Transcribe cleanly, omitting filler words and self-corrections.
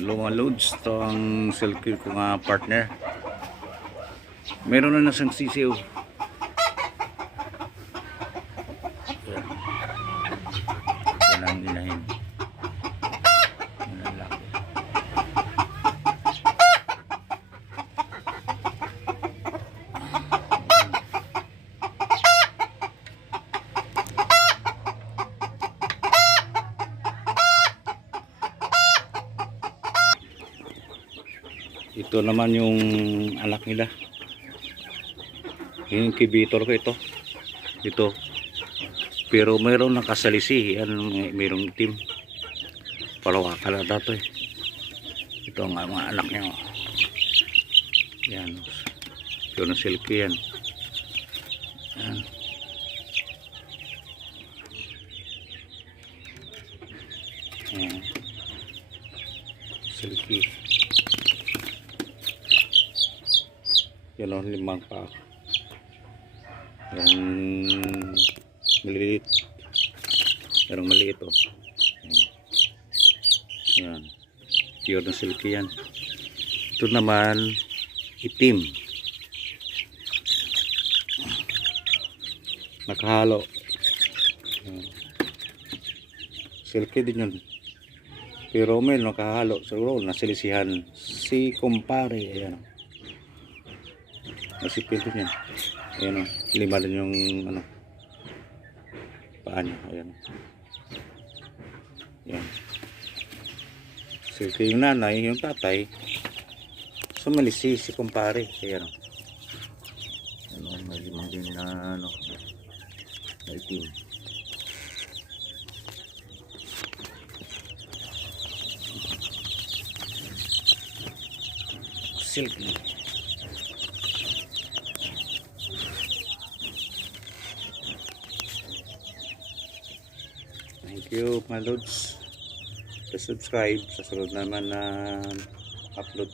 Lumang loads to ang silky ko nga partner. Meron na nasang sisiw. Yan. Yan ang inahin. Yan ang laki. Ito naman yung anak nila. Yung incubator ko ito. Ito. Pero mayroong nakasalisi. Yan, mayroong itim. Palawaka na dato eh. Ito ang mga anak niya. Yan. Pure silky yan. Yan. Yan. Silky. Yan o, 5 pa. Yung maliliit. Merong maliit o. Yan. Pure na silky yan. Ito naman itim. Nakahalo. Yan. Silky din yun. Pero may nakahalo. Siguro nasilisihan. Si kumpare. Ayan. Nasipil din yan. Ayan o. 5 din yung ano, paa niya. Ayan. Ayan. Silky yung nanay, yung tatay. Sumalisi si kumpare. Ayan o. Ayan o. May 5 din na ano. Na itim. Silky. Thank you my loads. Subscribe sa sunod naman na upload.